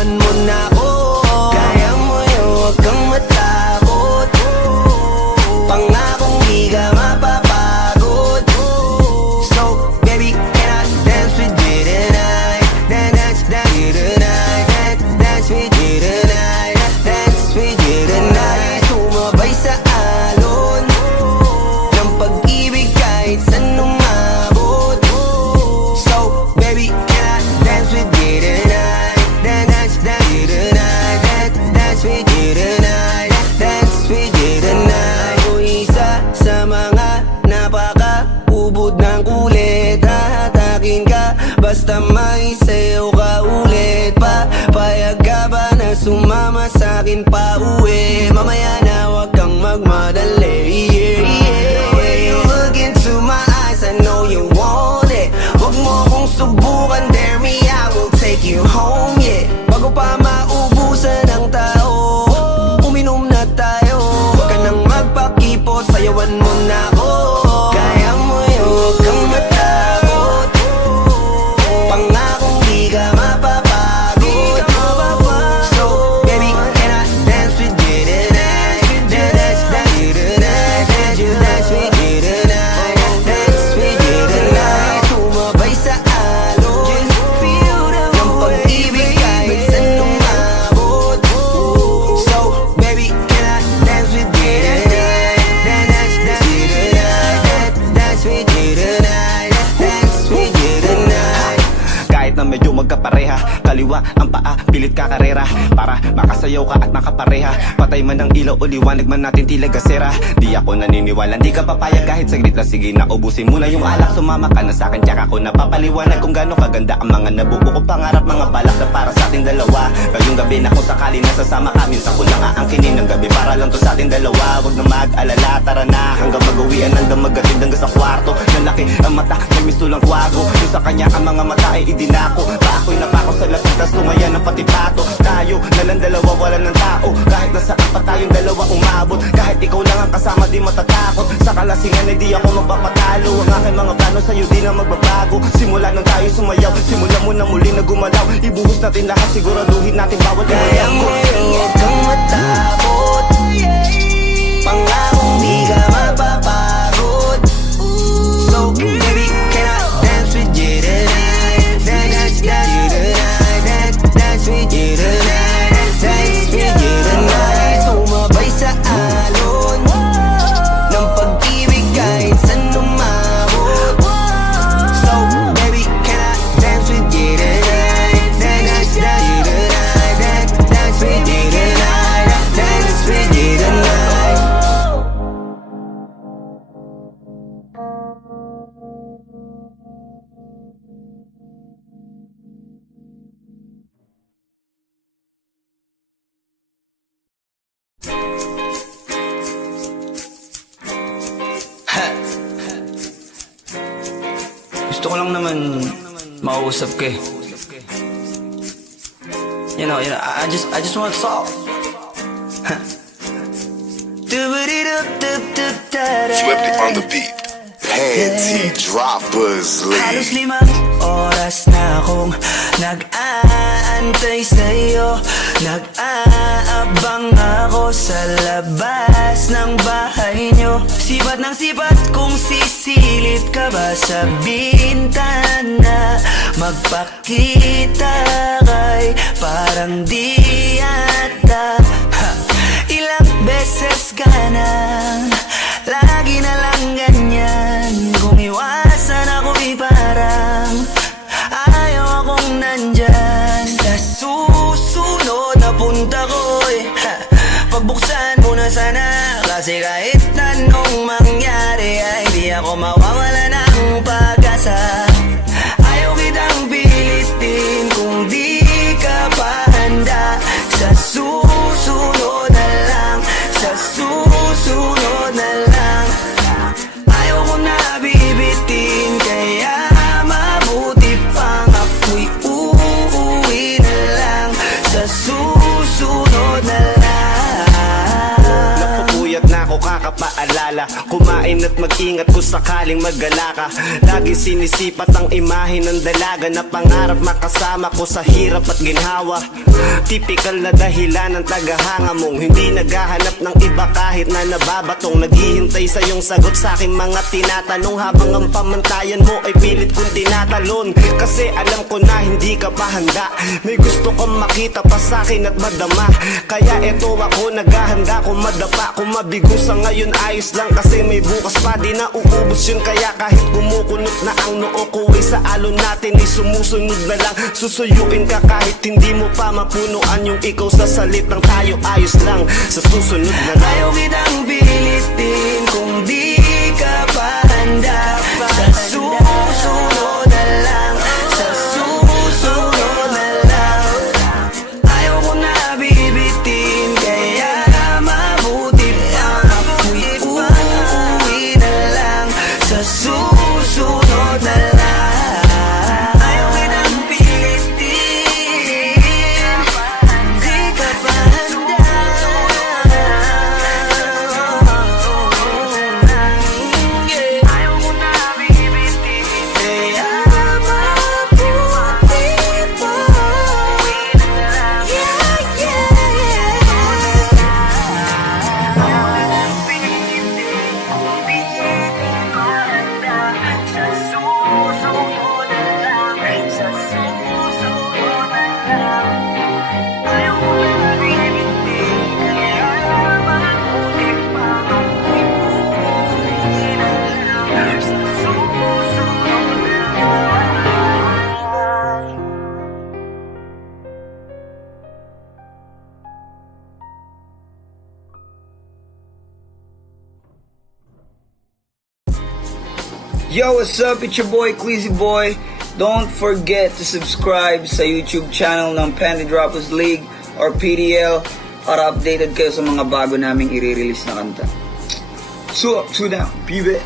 sayawan mo na ako. Kaya mo yun, huwag kang matakot. Pangakong di ka mapapagod. So baby, can I dance with you tonight? Dance with you tonight. Dance with you tonight. Dance with you tonight. Sumabay sa alon ng pag-ibig kahit saan umabot. So baby, can I dance with you tonight? Dance with you tonight. Dance with you tonight. Dance with you tonight. O isa sa mga napaka-ubod ng kulit. Hahatakin ka basta may sayo ka ulit. Payag ka ba na sumama sa'kin pa uwi? Mamaya na wag kang magmadali. The way you look into my eyes, I know you want it. Wag mo kong subukan, dare me, I will take you home, yeah. Bago pa maubusan ng tao, uminom na tayo. Wag ka nang magpakipot, sayawan mo na ako. Kaya mo yun, huwag kang matakot. Pangakong di ka mapapagod. So baby, can I dance with you tonight? Dance with you tonight. Dance with you tonight. Dance with you tonight. Sumabay sa alon ng pag-ibig kahit saan umabot. So baby, can I dance with you tonight? Dance with you tonight. Dance with you tonight. Dance with you tonight. Kahit na medyo magkapareha, kaliwa ang paa, pilit ka karera para makasayaw ka at makapareha. Patay man ang ilaw o liwanag man natin tila gasera. Di ako naniniwala, di ka papayag kahit saglit na. Sige na, ubusin mo na yung alak, sumama ka na sa'kin. Tsaka ako napapaliwanag kung gaano kaganda ang mga nabuo ko pangarap, mga balak na para sa ating dalawa. Ngayong gabi na kung sakali nasasama ka, minsan ko lang aangkinin ng gabi para lang to sa ating dalawa. Huwag na mag-alala, tara na hanggang mag-uwian ng damagatid hanggang sa kwarto. Nalaki ang mata, may misto lang kwago. Yung sa kanya ang mga mata ay idinako. Pa ako'y napako sa lapit, tas tumayan ng pati pato. Tayo na lang dalawa, wala ng tao. Kahit nasaan pa tayong dalawa umabot. Kahit ikaw lang ang kasama, di matatakot. Sa kalasingan ay di ako magpapatalo. Ang aking mga plano sa'yo di na magbabago. Simula nang tayo sumayaw, simula mo na muli na gumalaw. Ibuhos natin lahat, siguraduhin natin bawat Kaya mo yun, huwag kang matakot. Pangakong di ka mapapagod. So baby, can I dance with you tonight? Dance with you tonight. Dance with you tonight. Dance with you tonight. Sumabay sa alon ng pag-ibig kahit saan umabot. So baby, can I dance with you tonight? Dance with you tonight. Dance with you tonight. Dance with you tonight. Gusto ko lang naman makausap ka eh. You know, I just want to talk. Swifty on the beat. Panty droppers Halos lead. 5 oras na akong nag-aantay sa'yo. Nag-aabang ako sa labas ng bahay nyo. Sipat ng sipat kung sisilip ka ba sa bintana. Magpakita kay parang di yata. Ilang beses ka nang lagi na lang ganyan. Kung iwasan ako'y parang ayaw akong nandyan. Sa susunod na punta ko'y pagbuksan mo na sana. Kasi kahit anong mangyari ay di ako mawawala ng pag-asa. Ayaw kitang pilitin kung di ka pa handa. Sa susunod na lang, sa susunod na lang. Ayaw ko na bibitin, kaya mabuti pang ako'y uuwi na lang. Sa susunod na lang. Napupuyat na ako kakapaalala. alaala. Kumain at mag-ingat kung sakaling magala ka. Lagi sinisipat ang imahe ng dalaga na pangarap makasama ko sa hirap at ginhawa. Typical na dahilan ng tagahanga mong hindi naghahanap ng iba kahit na nababatong. Naghihintay sa iyong sagot sa aking mga tinatanong, habang ang pamantayan mo ay pilit kong tinatalon. Kasi alam ko na hindi ka pa handa, may gusto kang makita pa sa akin at madama. Kaya eto ako naghahanda, kung madapa, kung mabigo sa ngayon ayos lang, kasi may bukas pa, di na uubos yun. Kaya kahit kumukunot na ang noo ko ay sa alon natin, di sumusunod na lang. Susuyuin ka kahit hindi mo pa mapunuan yung ikaw sa salitang tayo ayos lang. Sa susunod na lang, ayaw kitang pilitin kung di ka pa handa. Sa susunod na lang, sa susunod na lang. Ayaw ko na bibitin, kaya mabuti pa uuwi na lang. Sa susunod na lang. Ayaw kitang pilitin, di ka pa handa. Yo, what's up? It's your boy, Queasy Boy. Don't forget to subscribe sa YouTube channel ng Panty Droppers League or PDL para updated kayo sa mga bago naming i-release na kanta. So up, so down, baby.